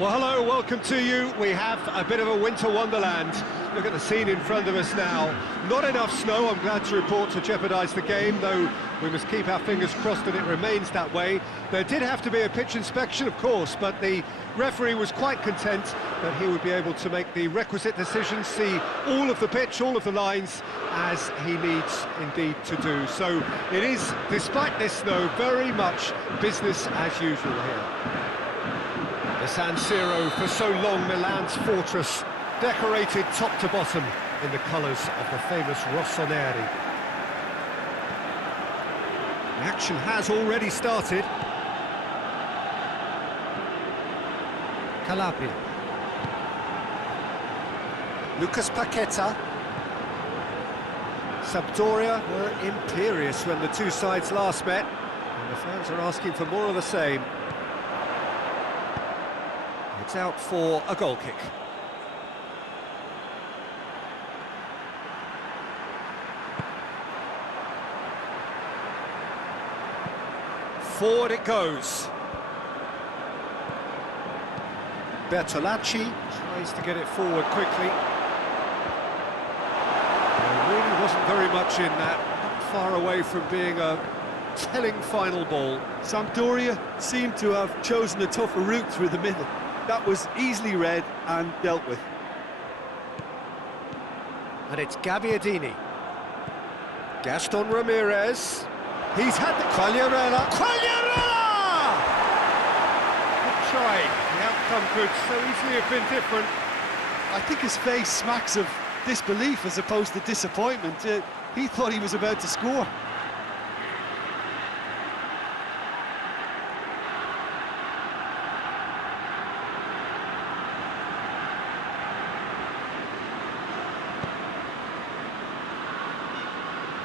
Well, hello, welcome to you. We have a bit of a winter wonderland. Look at the scene in front of us now. Not enough snow, I'm glad to report, to jeopardise the game, though we must keep our fingers crossed that it remains that way. There did have to be a pitch inspection, of course, but the referee was quite content that he would be able to make the requisite decisions, see all of the pitch, all of the lines, as he needs indeed to do. So it is, despite this snow, very much business as usual here. The San Siro, for so long Milan's fortress, decorated top to bottom in the colours of the famous rossoneri. The action has already started. Calabria. Lucas Paqueta. Sampdoria were imperious when the two sides last met, and the fans are asking for more of the same. It's out for a goal kick. Forward it goes. Bertolacci tries to get it forward quickly. There really wasn't very much in that, not far away from being a telling final ball. Sampdoria seemed to have chosen a tougher route through the middle. That was easily read and dealt with. And it's Gabbiadini. Gaston Ramirez. He's had the... Quagliarella! Good try. The outcome could so easily have been different. I think his face smacks of disbelief as opposed to disappointment. He thought he was about to score.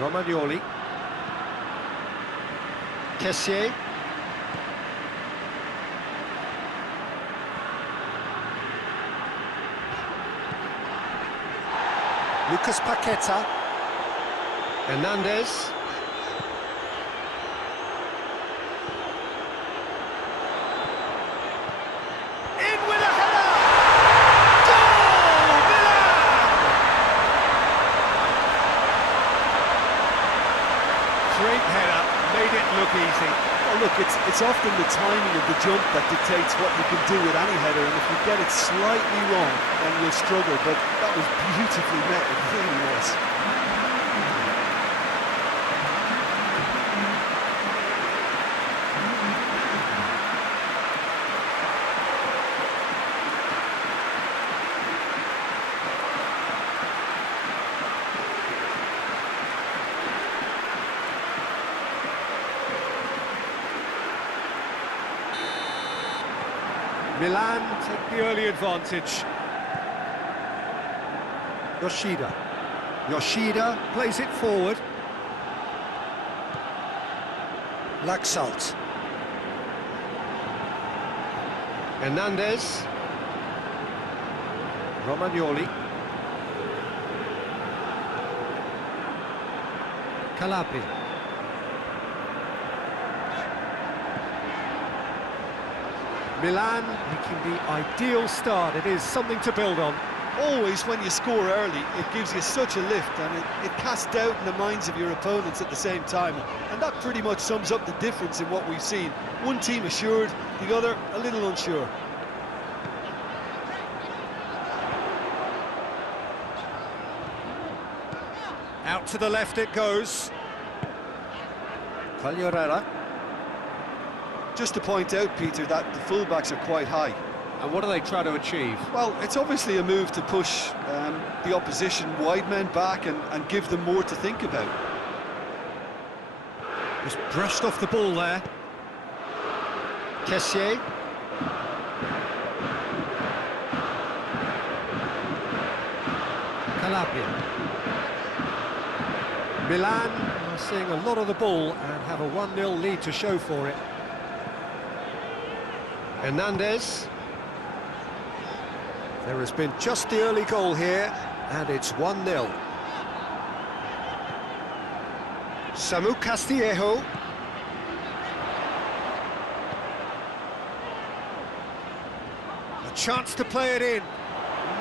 Romagnoli. Kessié. Lucas Paqueta. Hernandez. In with a header! Goal! Milan! Great header, made it look easy. Well, look, it's often the timing of the jump that dictates what you can do with any header, and if you get it slightly wrong, then you'll struggle, but that was beautifully met, it really was. Milan take the early advantage. Yoshida. Yoshida plays it forward. Laxalt. Hernandez. Romagnoli. Calabria. Milan making the ideal start. It is something to build on. Always when you score early, it gives you such a lift, and it casts doubt in the minds of your opponents at the same time. And that pretty much sums up the difference in what we've seen. One team assured, the other a little unsure. Out to the left it goes. Quagliarella. Just to point out, Peter, that the fullbacks are quite high. And what do they try to achieve? Well, it's obviously a move to push the opposition wide men back and give them more to think about. Just brushed off the ball there. Kessié. Calabria. Milan are seeing a lot of the ball and have a 1-0 lead to show for it. Hernandez. There has been just the early goal here, and it's 1-0. Samu Castillejo. A chance to play it in.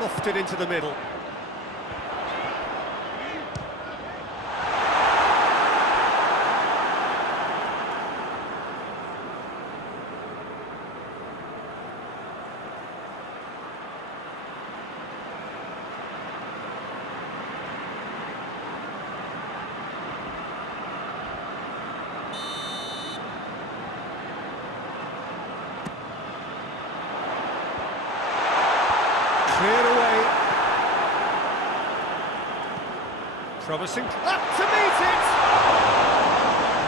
Lofted into the middle. Cleared away. Promising. Up to meet it!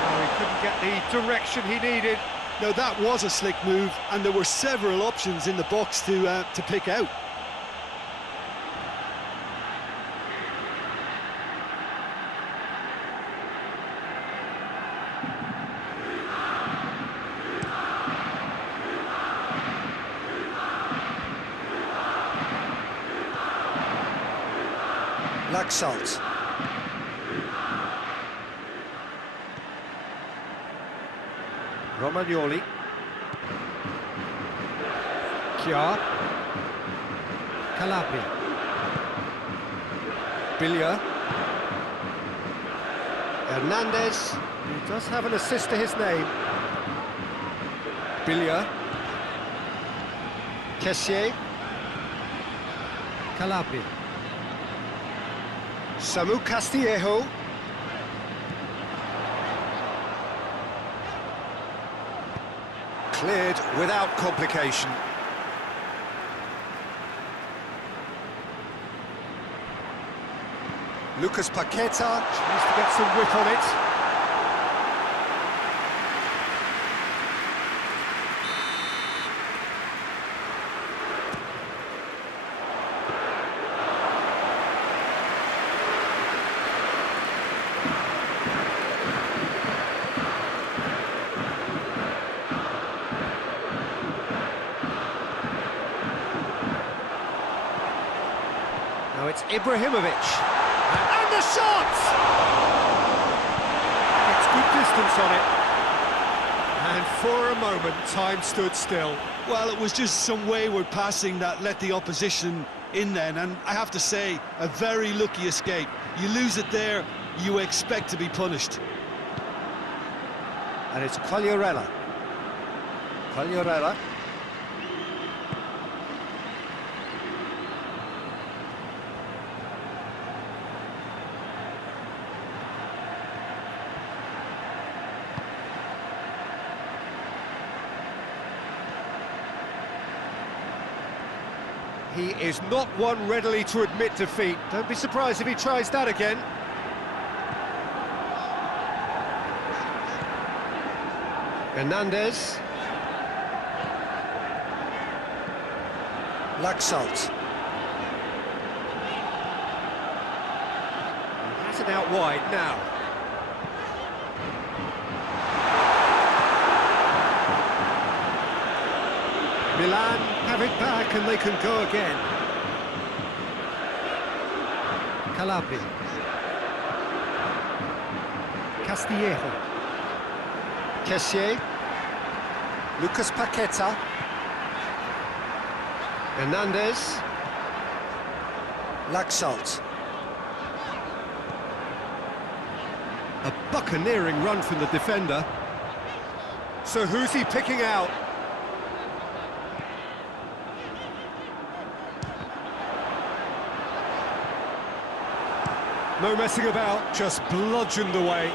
Oh, he couldn't get the direction he needed. No, that was a slick move, and there were several options in the box to pick out. Laxalt. Romagnoli. Chiar. Calabria. Biglia. Hernandez. He does have an assist to his name. Biglia. Kessié. Calabria. Samu Castillejo. Cleared without complication. Lucas Paqueta. Needs to get some whip on it. Now it's Ibrahimovic. And the shot! It's good distance on it. And for a moment, time stood still. Well, it was just some wayward passing that let the opposition in then, and I have to say, a very lucky escape. You lose it there, you expect to be punished. And it's Quagliarella. Quagliarella. He is not one readily to admit defeat. Don't be surprised if he tries that again. Hernandez. Laxalt. He has it out wide now. Milan have it back and they can go again. Calabria. Castillejo. Kessié. Lucas Paqueta. Hernandez. Laxalt. A buccaneering run from the defender. So who's he picking out? No messing about, just bludgeoned away.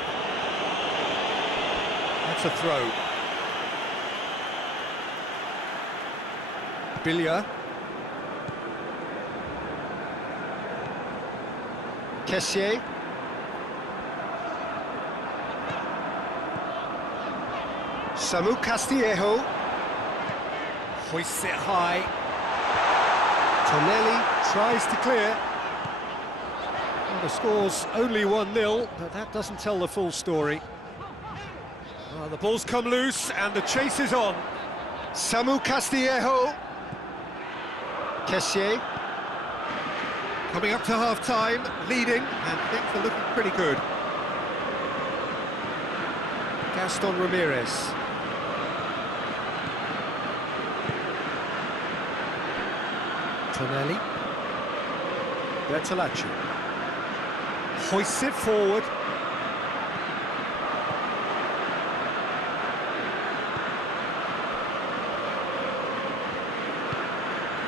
That's a throw. Biglia. Kessié. Samu Castillejo. Hoists it high. Tonelli. Tries to clear. Well, the score's only 1-0, but that doesn't tell the full story. Well, the ball's come loose and the chase is on. Samu Castillejo. Kessié. Coming up to half-time, leading, and things are looking pretty good. Gaston Ramirez. Tonelli. Bertolacci. Hoists it forward.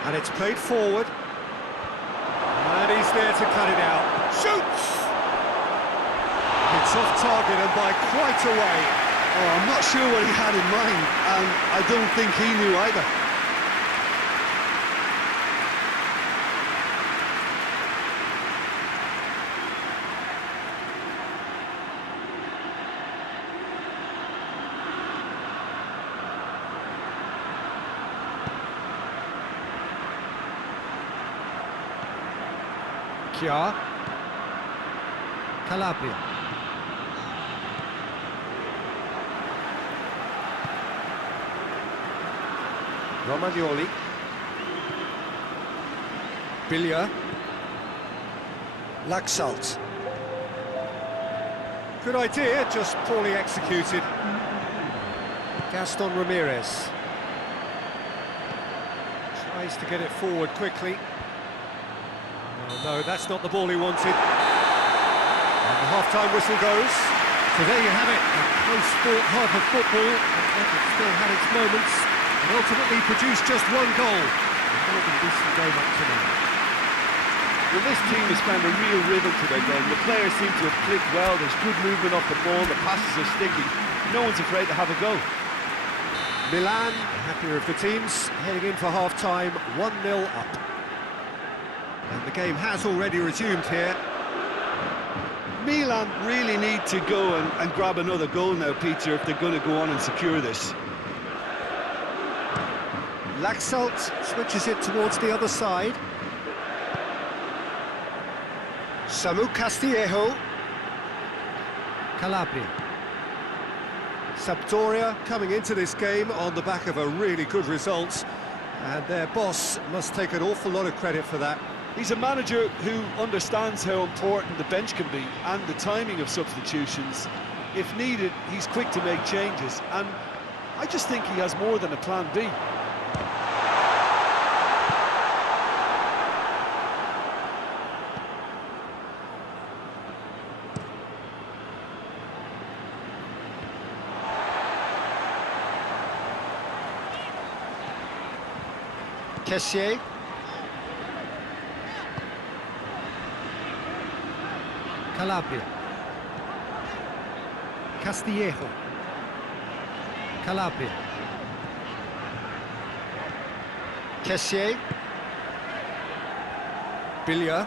And it's played forward. And he's there to cut it out. Shoots! It's off target and by quite a way. Oh, I'm not sure what he had in mind, and I don't think he knew either. Chiar. Calabria. Romagnoli. Biglia. Laxalt. Good idea, just poorly executed. Gaston Ramirez. Tries to get it forward quickly. Oh, no, that's not the ball he wanted. And the half-time whistle goes. So there you have it, a close-fought half of football, but it still had its moments, and ultimately produced just one goal. A more than decent game up to now. Well, this team has found a real rhythm to their game. The players seem to have clicked well, there's good movement off the ball, the passes are sticky. No one's afraid to have a go. Milan, happier of the teams, heading in for half-time, 1-0 up. And the game has already resumed here. Milan really need to go and grab another goal now, Peter, if they're going to go on and secure this. Laxalt switches it towards the other side. Samu Castillejo. Calabria. Sampdoria coming into this game on the back of a really good result, and their boss must take an awful lot of credit for that. He's a manager who understands how important the bench can be and the timing of substitutions. If needed, he's quick to make changes, and I just think he has more than a plan B. Kessié. Calabria. Castillejo. Calabria. Kessié. Biglia.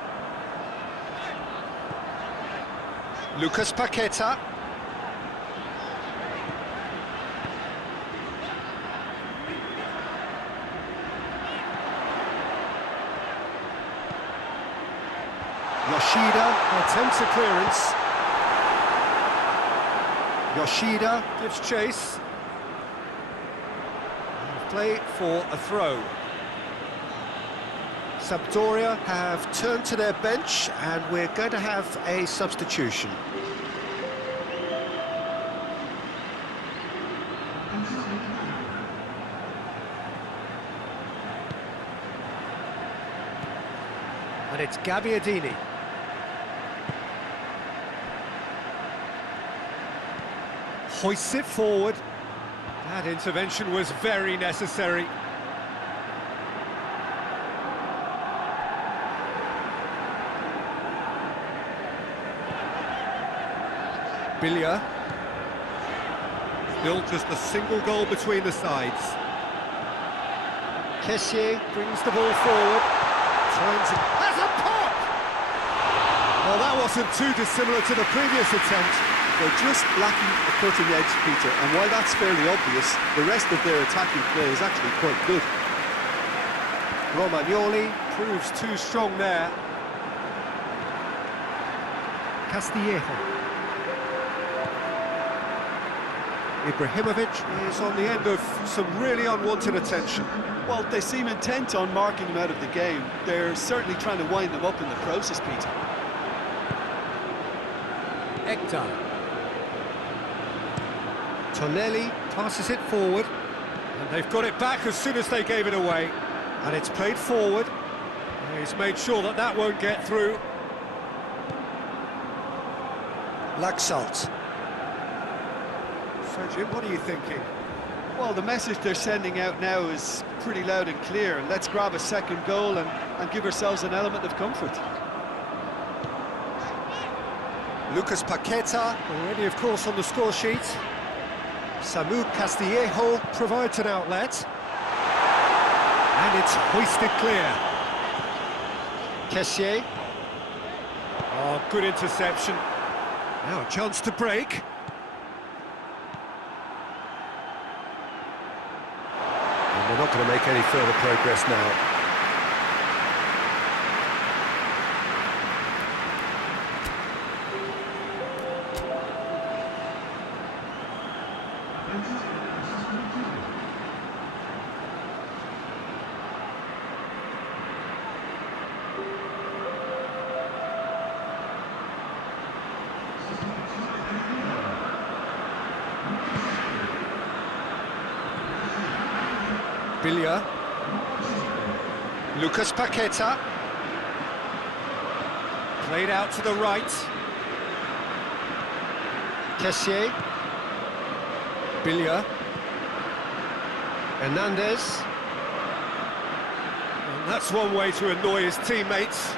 Lucas Paqueta. Yoshida attempts a clearance. Yoshida gives chase. Play for a throw. Sampdoria have turned to their bench, and we're going to have a substitution. And it's Gabbiadini. Hoists it forward. That intervention was very necessary. Biglia. Still just a single goal between the sides. Kessié. Brings the ball forward. Turns it. Has a pop! Well, that wasn't too dissimilar to the previous attempt. They're just lacking a cutting edge, Peter, and while that's fairly obvious, the rest of their attacking play is actually quite good. Romagnoli proves too strong there. Castillejo. Ibrahimovic is on the end of some really unwanted attention. Well, they seem intent on marking him out of the game. They're certainly trying to wind him up in the process, Peter. Hector. Tonelli passes it forward, and they've got it back as soon as they gave it away. And it's played forward. He's made sure that that won't get through. Laxalt. So, Jim, what are you thinking? Well, the message they're sending out now is pretty loud and clear. Let's grab a second goal and give ourselves an element of comfort. Lucas Paqueta. Already, of course, on the score sheet. Samu Castillejo provides an outlet. And it's hoisted clear. Kessié. Oh, good interception. Now a chance to break. And they're not going to make any further progress now. Billia. Lucas Paqueta. Played out to the right. Kessié. Billia. Hernandez. And that's one way to annoy his teammates.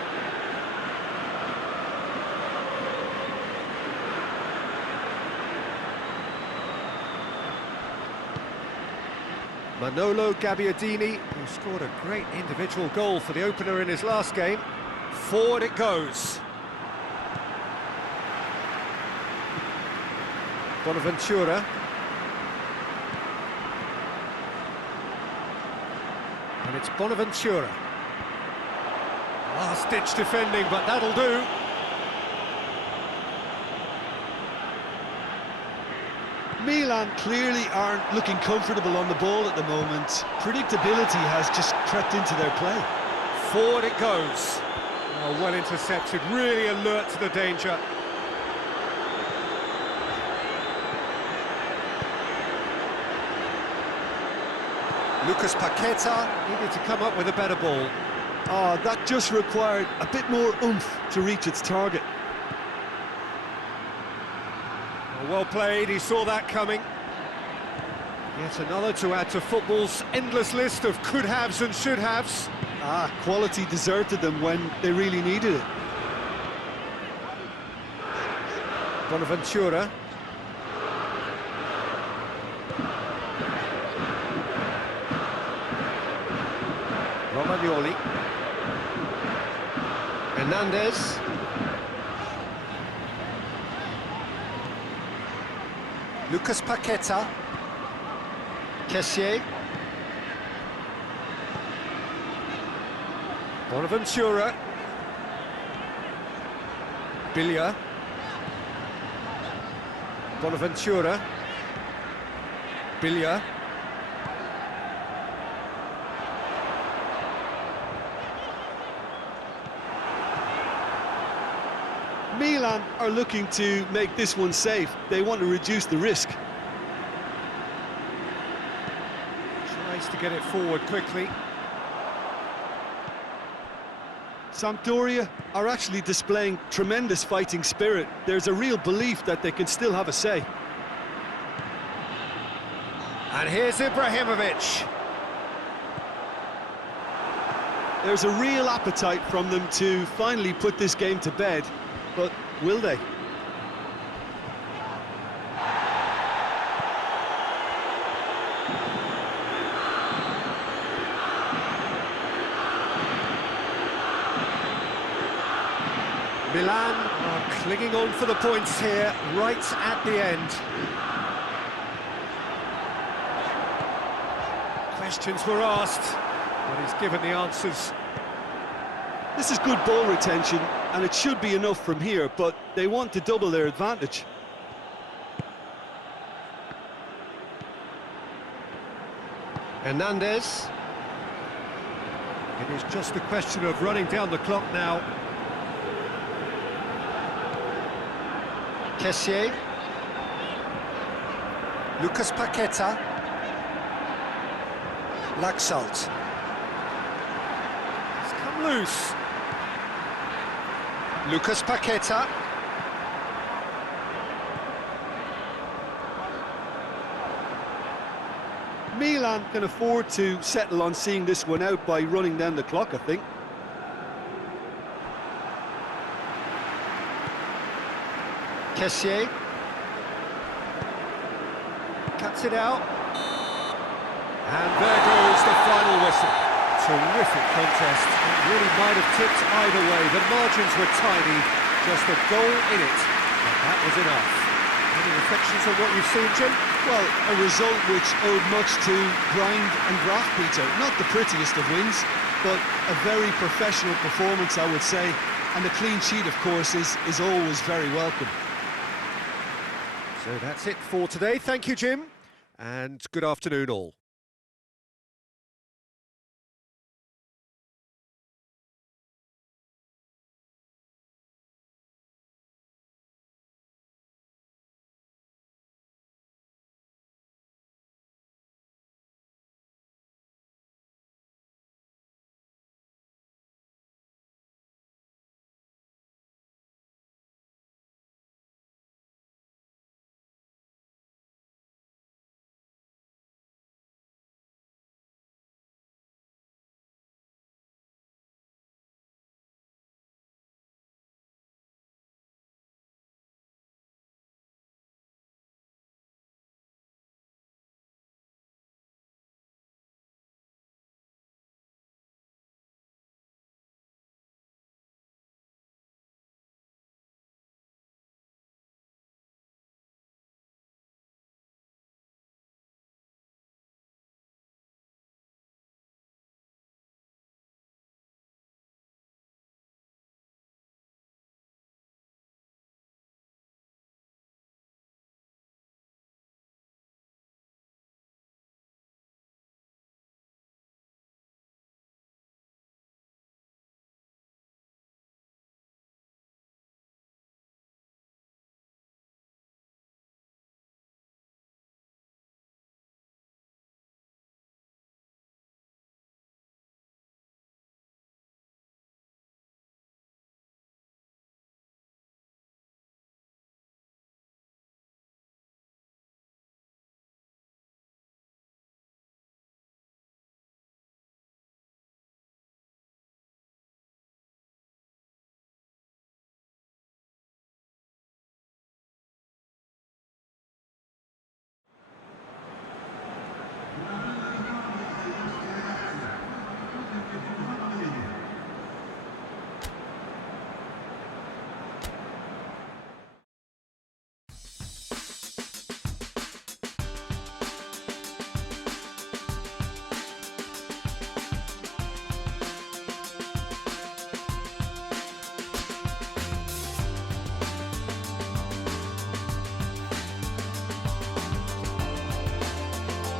Manolo Gabbiadini, who scored a great individual goal for the opener in his last game. Forward it goes. Bonaventura. And it's Bonaventura. Last-ditch defending, but that'll do. Milan clearly aren't looking comfortable on the ball at the moment. Predictability has just crept into their play. Forward it goes. Oh, well intercepted, really alert to the danger. Lucas Paqueta. Needed to come up with a better ball. Oh, that just required a bit more oomph to reach its target. Well played, he saw that coming. Yet another to add to football's endless list of could-haves and should-haves. Quality deserted them when they really needed it. Bonaventura. Romagnoli. Hernandez. Lucas Paqueta. Kessié. Bonaventura. Billia. Bonaventura. Billia. Milan are looking to make this one safe. They want to reduce the risk. Tries to get it forward quickly. Sampdoria are actually displaying tremendous fighting spirit. There's a real belief that they can still have a say. And here's Ibrahimovic. There's a real appetite from them to finally put this game to bed, but will they? Milan are clinging on for the points here, right at the end. Questions were asked, but he's given the answers. This is good ball retention, and it should be enough from here, but they want to double their advantage. Hernandez. It is just a question of running down the clock now. Kessié. Lucas Paqueta. He's Laxalt. come loose. Lucas Paqueta. Milan can afford to settle on seeing this one out by running down the clock, I think. Kessié. Cuts it out. And there goes the final whistle. Terrific contest. It really might have tipped either way. The margins were tiny, just a goal in it. And that was enough. Any reflections on what you've seen, Jim? Well, a result which owed much to grind and graft, Peter. Not the prettiest of wins, but a very professional performance, I would say. And a clean sheet, of course, is always very welcome. So that's it for today. Thank you, Jim, and good afternoon all.